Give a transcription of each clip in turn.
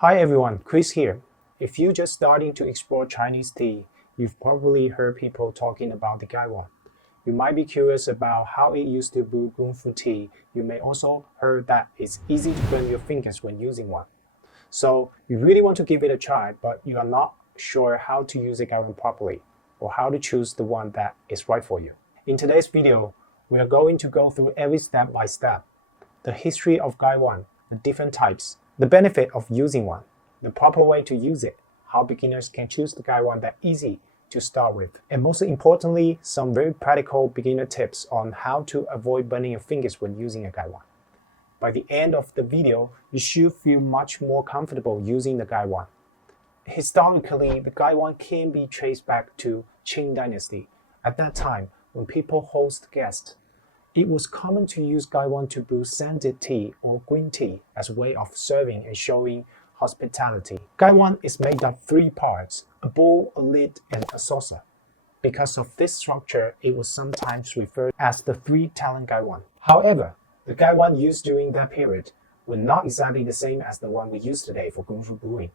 Hi everyone, Chris here. If you're just starting to explore Chinese tea, you've probably heard people talking about the Gaiwan. You might be curious about how it used to brew Gongfu tea. You may also heard that it's easy to burn your fingers when using one. So you really want to give it a try, but you are not sure how to use a Gaiwan properly or how to choose the one that is right for you. In today's video, we are going to go through every step by step. The history of Gaiwan, the different types, the benefit of using one, the proper way to use it, how beginners can choose the Gaiwan that's easy to start with, and most importantly, some very practical beginner tips on how to avoid burning your fingers when using a Gaiwan. By the end of the video, you should feel much more comfortable using the Gaiwan. Historically, the Gaiwan can be traced back to Qing Dynasty. At that time, when people host guests, it was common to use Gaiwan to brew scented tea or green tea as a way of serving and showing hospitality. Gaiwan is made of three parts: a bowl, a lid, and a saucer. Because of this structure, it was sometimes referred as the three-talent Gaiwan. However, the Gaiwan used during that period were not exactly the same as the one we use today for Gongfu brewing.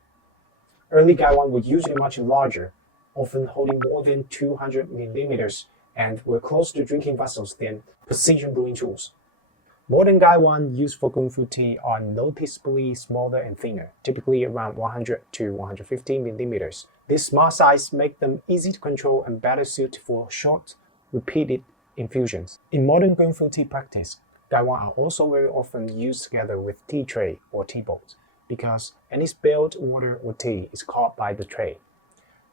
Early Gaiwan were usually much larger, often holding more than 200 millimeters, and were closer to drinking vessels than precision brewing tools. Modern Gaiwan used for Gongfu tea are noticeably smaller and thinner, typically around 100 to 150 millimeters. This small size makes them easy to control and better suited for short, repeated infusions. In modern Gongfu tea practice, Gaiwan are also very often used together with tea tray or tea bowls, because any spilled water or tea is caught by the tray.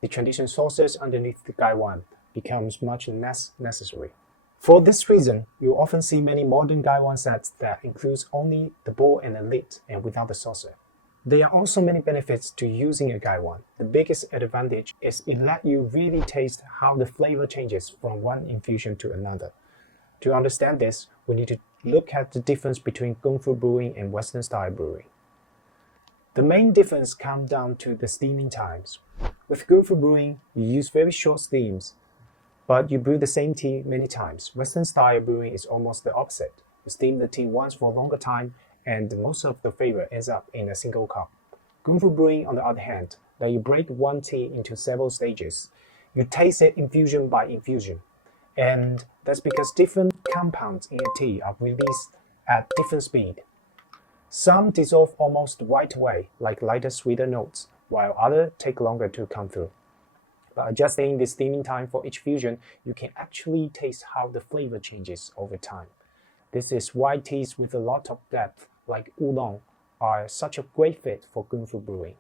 The traditional saucers underneath the Gaiwan becomes much less necessary. For this reason, you'll often see many modern Gaiwan sets that includes only the bowl and the lid and without the saucer. There are also many benefits to using a Gaiwan. The biggest advantage is it lets you really taste how the flavor changes from one infusion to another. To understand this, we need to look at the difference between Gongfu brewing and Western style brewing. The main difference comes down to the steaming times. With Gongfu brewing, you use very short steams, but you brew the same tea many times. Western style brewing is almost the opposite. You steam the tea once for a longer time, and most of the flavor ends up in a single cup. Gongfu brewing, on the other hand, that you break one tea into several stages. You taste it infusion by infusion, and that's because different compounds in a tea are released at different speed. Some dissolve almost right away, like lighter, sweeter notes, while others take longer to come through. By adjusting the steaming time for each fusion, you can actually taste how the flavor changes over time. This is why teas with a lot of depth, like oolong, are such a great fit for Gongfu brewing.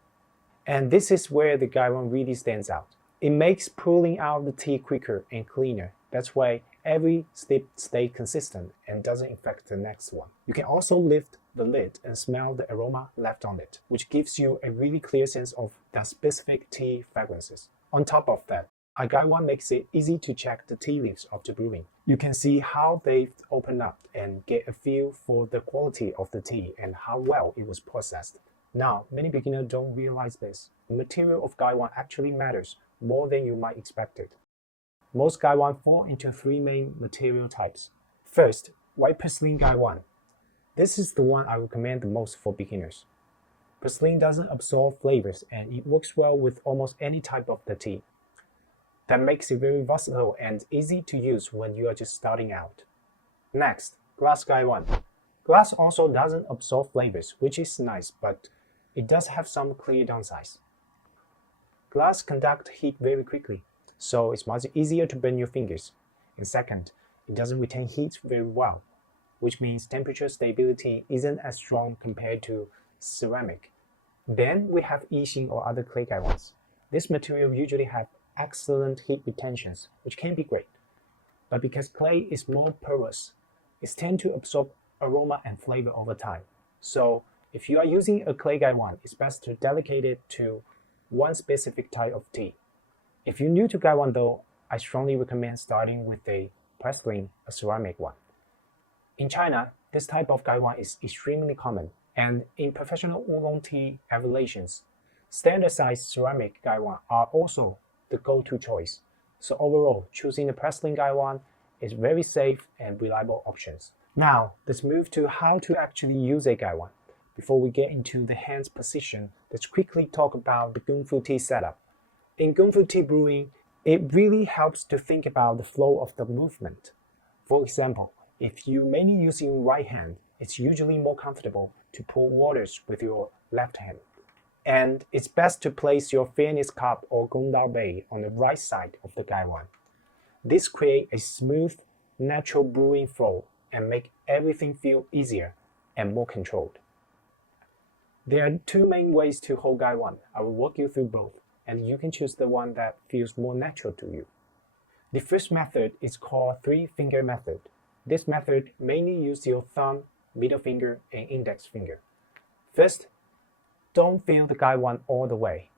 And this is where the Gaiwan really stands out. It makes pulling out the tea quicker and cleaner. That's why every step stays consistent and doesn't affect the next one. You can also lift the lid and smell the aroma left on it, which gives you a really clear sense of the specific tea fragrances. On top of that, a Gaiwan makes it easy to check the tea leaves after brewing. You can see how they've opened up and get a feel for the quality of the tea and how well it was processed. Now, many beginners don't realize this. The material of Gaiwan actually matters more than you might expect it. Most Gaiwan fall into three main material types. First, white porcelain Gaiwan. This is the one I recommend the most for beginners. Porcelain doesn't absorb flavors and it works well with almost any type of the tea. That makes it very versatile and easy to use when you are just starting out. Next, glass Gaiwan. Glass also doesn't absorb flavors, which is nice, but it does have some clear downsides. Glass conducts heat very quickly, so it's much easier to burn your fingers. And second, it doesn't retain heat very well, which means temperature stability isn't as strong compared to ceramic. Then we have Yixing or other clay Gaiwans. This material usually have excellent heat retentions, which can be great. But because clay is more porous, it tends to absorb aroma and flavor over time. So if you are using a clay Gaiwan, it's best to delegate it to one specific type of tea. If you're new to Gaiwan though, I strongly recommend starting with a porcelain, a ceramic one. In China, this type of Gaiwan is extremely common, and in professional oolong tea evaluations, standard-sized ceramic Gaiwan are also the go-to choice. So overall, choosing the porcelain Gaiwan is very safe and reliable options. Now, let's move to how to actually use a Gaiwan. Before we get into the hands position, let's quickly talk about the Gongfu tea setup. In Gongfu tea brewing, it really helps to think about the flow of the movement. For example, if you mainly use your right hand, it's usually more comfortable to pour waters with your left hand. And it's best to place your fairness cup or gongdao bei on the right side of the Gaiwan. This creates a smooth, natural brewing flow and make everything feel easier and more controlled. There are two main ways to hold Gaiwan. I will walk you through both, and you can choose the one that feels more natural to you. The first method is called three-finger method. This method mainly uses your thumb, middle finger, and index finger. First, don't fill the Gaiwan all the way.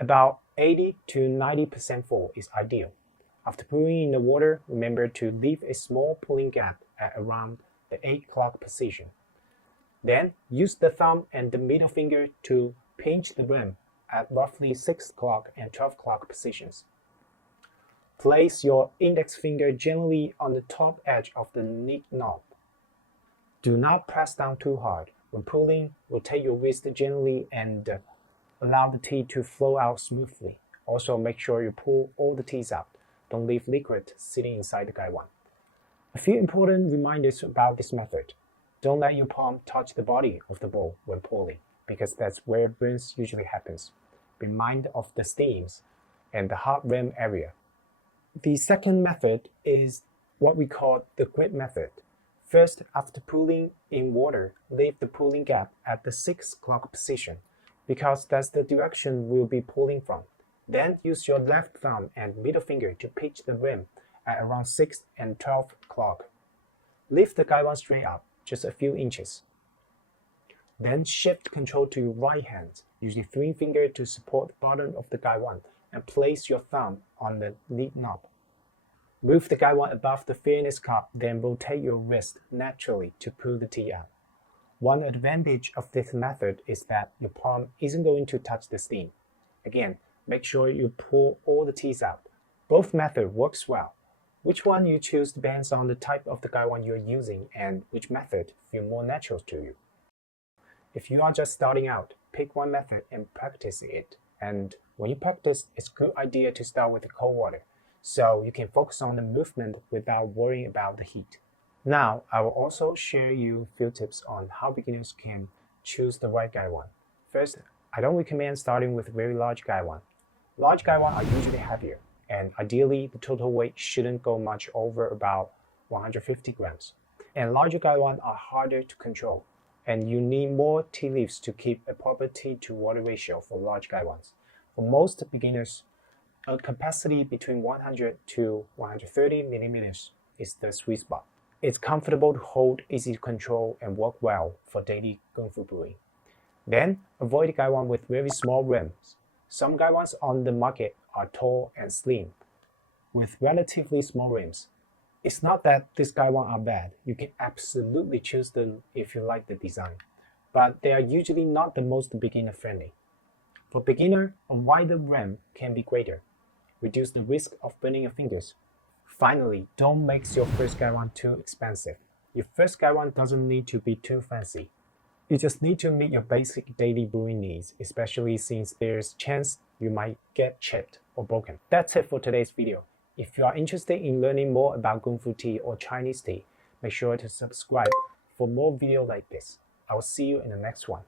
About 80 to 90% full is ideal. After pouring in the water, remember to leave a small pulling gap at around the 8 o'clock position. Then, use the thumb and the middle finger to pinch the rim at roughly 6 o'clock and 12 o'clock positions. Place your index finger gently on the top edge of the neat knob. Do not press down too hard. When pulling, rotate your wrist gently and allow the tea to flow out smoothly. Also, make sure you pull all the teas out. Don't leave liquid sitting inside the Gaiwan. A few important reminders about this method. Don't let your palm touch the body of the bowl when pouring, because that's where burns usually happens. Be mindful of the steams and the hot rim area. The second method is what we call the grip method. First, after pulling in water, leave the pulling gap at the 6 o'clock position, because that's the direction we'll be pulling from. Then use your left thumb and middle finger to pitch the rim at around 6 and 12 o'clock. Lift the Gaiwan straight up, just a few inches. Then shift control to your right hand. Use your three finger to support the bottom of the Gaiwan and place your thumb on the lead knob. Move the Gaiwan above the fairness cup, then rotate your wrist naturally to pull the tea out. One advantage of this method is that your palm isn't going to touch the steam. Again, make sure you pull all the teas out. Both methods works well. Which one you choose depends on the type of the Gaiwan you're using and which method feels more natural to you. If you are just starting out, pick one method and practice it. And when you practice, it's a good idea to start with the cold water, so you can focus on the movement without worrying about the heat. Now, I will also share you a few tips on how beginners can choose the right Gaiwan. First, I don't recommend starting with very large Gaiwan. Large Gaiwan are usually heavier, and ideally the total weight shouldn't go much over about 150 grams. And larger Gaiwan are harder to control, and you need more tea leaves to keep a proper tea to water ratio for large Gaiwans. For most beginners, a capacity between 100 to 130 millimeters is the sweet spot. It's comfortable to hold, easy to control, and work well for daily Gongfu brewing. Then, avoid Gaiwan with very small rims. Some Gaiwans on the market are tall and slim, with relatively small rims. It's not that these Gaiwan are bad. You can absolutely choose them if you like the design, but they are usually not the most beginner-friendly. For beginner, a wider rim can be greater. Reduce the risk of burning your fingers. Finally, don't make your first Gaiwan too expensive. Your first Gaiwan doesn't need to be too fancy. You just need to meet your basic daily brewing needs, especially since there's a chance you might get chipped or broken. That's it for today's video. If you are interested in learning more about Gongfu tea or Chinese tea, make sure to subscribe for more videos like this. I will see you in the next one.